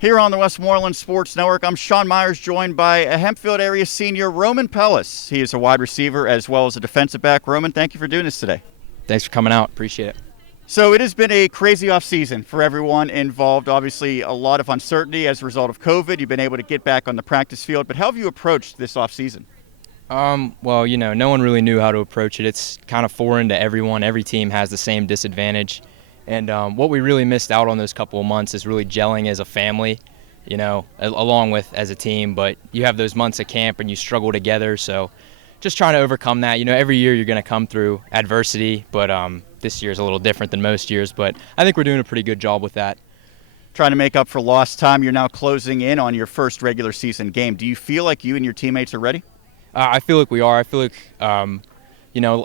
Here on the Westmoreland Sports Network, I'm Sean Myers, joined by a Hempfield area senior, Roman Pellis. He is a wide receiver as well as a defensive back. Roman, thank you for doing this today. Thanks for coming out. Appreciate it. So it has been a crazy offseason for everyone involved. Obviously, a lot of uncertainty as a result of COVID. You've been able to get back on the practice field, but how have you approached this offseason? Well, no one really knew how to approach it. It's kind of foreign to everyone. Every team has the same disadvantage. And what we really missed out on those couple of months is really gelling as a family, along with as a team. But you have those months of camp and you struggle together. So just trying to overcome that. Every year you're going to come through adversity, but this year is a little different than most years. But I think we're doing a pretty good job with that. Trying to make up for lost time, you're now closing in on your first regular season game. Do you feel like you and your teammates are ready? I feel like we are. I feel like,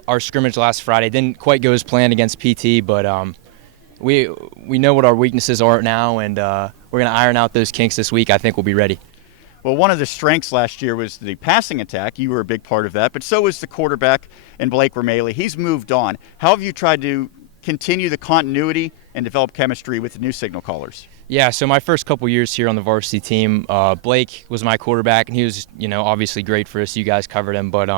our scrimmage last Friday didn't quite go as planned against PT, but we know what our weaknesses are now, and we're going to iron out those kinks this week. I think we'll be ready. Well, one of the strengths last year was the passing attack. You were a big part of that, but so was the quarterback and Blake Ramaley. He's moved on. How have you tried to continue the continuity and develop chemistry with the new signal callers? Yeah, so my first couple years here on the varsity team, Blake was my quarterback, and he was, obviously great for us. You guys covered him, but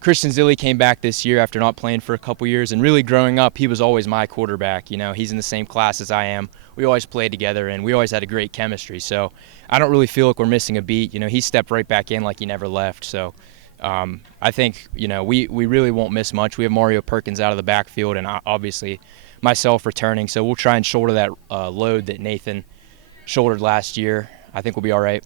Christian Zilli came back this year after not playing for a couple years, and really growing up, he was always my quarterback. He's in the same class as I am. We always played together, and we always had a great chemistry. So I don't really feel like we're missing a beat. He stepped right back in like he never left. So I think, we really won't miss much. We have Mario Perkins out of the backfield, and obviously myself returning. So we'll try and shoulder that load that Nathan shouldered last year. I think we'll be all right.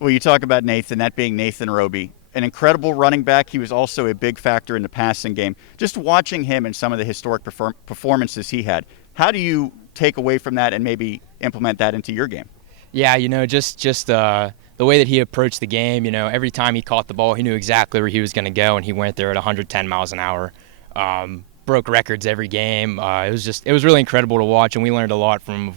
Well, you talk about Nathan, that being Nathan Roby. An incredible running back. He was also a big factor in the passing game. Just watching him and some of the historic performances he had, how do you take away from that and maybe implement that into your game? Yeah, just the way that he approached the game, every time he caught the ball, he knew exactly where he was going to go, and he went there at 110 miles an hour. Broke records every game. It was really incredible to watch, and we learned a lot from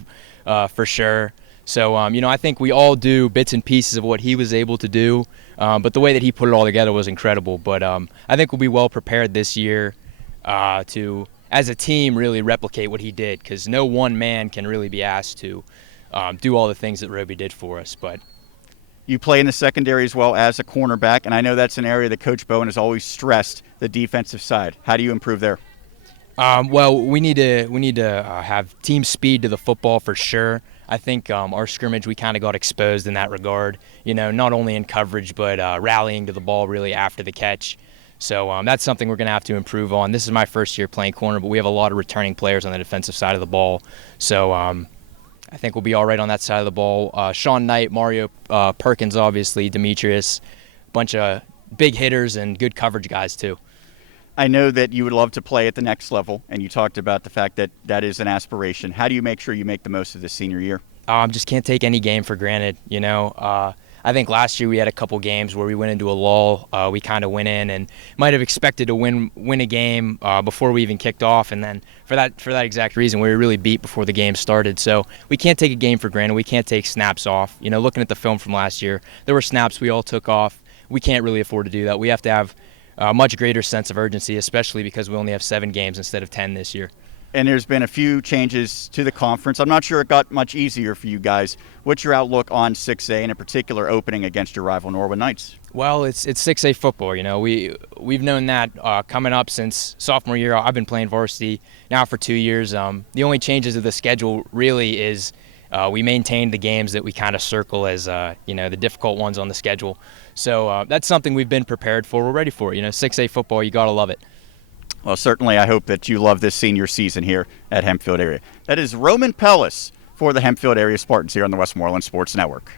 him for sure. So, I think we all do bits and pieces of what he was able to do, but the way that he put it all together was incredible. But I think we'll be well prepared this year to, as a team, really replicate what he did, because no one man can really be asked to do all the things that Roby did for us. But you play in the secondary as well as a cornerback, and I know that's an area that Coach Bowen has always stressed, the defensive side. How do you improve there? Well, we need to have team speed to the football for sure. I think our scrimmage, we kind of got exposed in that regard, not only in coverage, but rallying to the ball really after the catch. So that's something we're going to have to improve on. This is my first year playing corner, but we have a lot of returning players on the defensive side of the ball. So I think we'll be all right on that side of the ball. Sean Knight, Mario Perkins, obviously, Demetrius, a bunch of big hitters and good coverage guys too. I know that you would love to play at the next level, and you talked about the fact that that is an aspiration. How do you make sure you make the most of this senior year? Just can't take any game for granted, I think last year we had a couple games where we went into a lull. We kind of went in and might have expected to win a game before we even kicked off, and then for that exact reason, we were really beat before the game started. So we can't take a game for granted. We can't take snaps off. Looking at the film from last year, there were snaps we all took off. We can't really afford to do that. We have to have a much greater sense of urgency, especially because we only have 7 games instead of 10 this year. And there's been a few changes to the conference. I'm not sure it got much easier for you guys. What's your outlook on 6A, and in particular opening against your rival Norwood Knights? Well, it's 6A football. We've known that coming up since sophomore year. I've been playing varsity now for 2 years. The only changes of the schedule really is we maintain the games that we kind of circle as the difficult ones on the schedule. So that's something we've been prepared for. We're ready for it. 6A football, you got to love it. Well, certainly I hope that you love this senior season here at Hempfield area. That is Roman Pellis for the Hempfield area Spartans here on the Westmoreland Sports Network.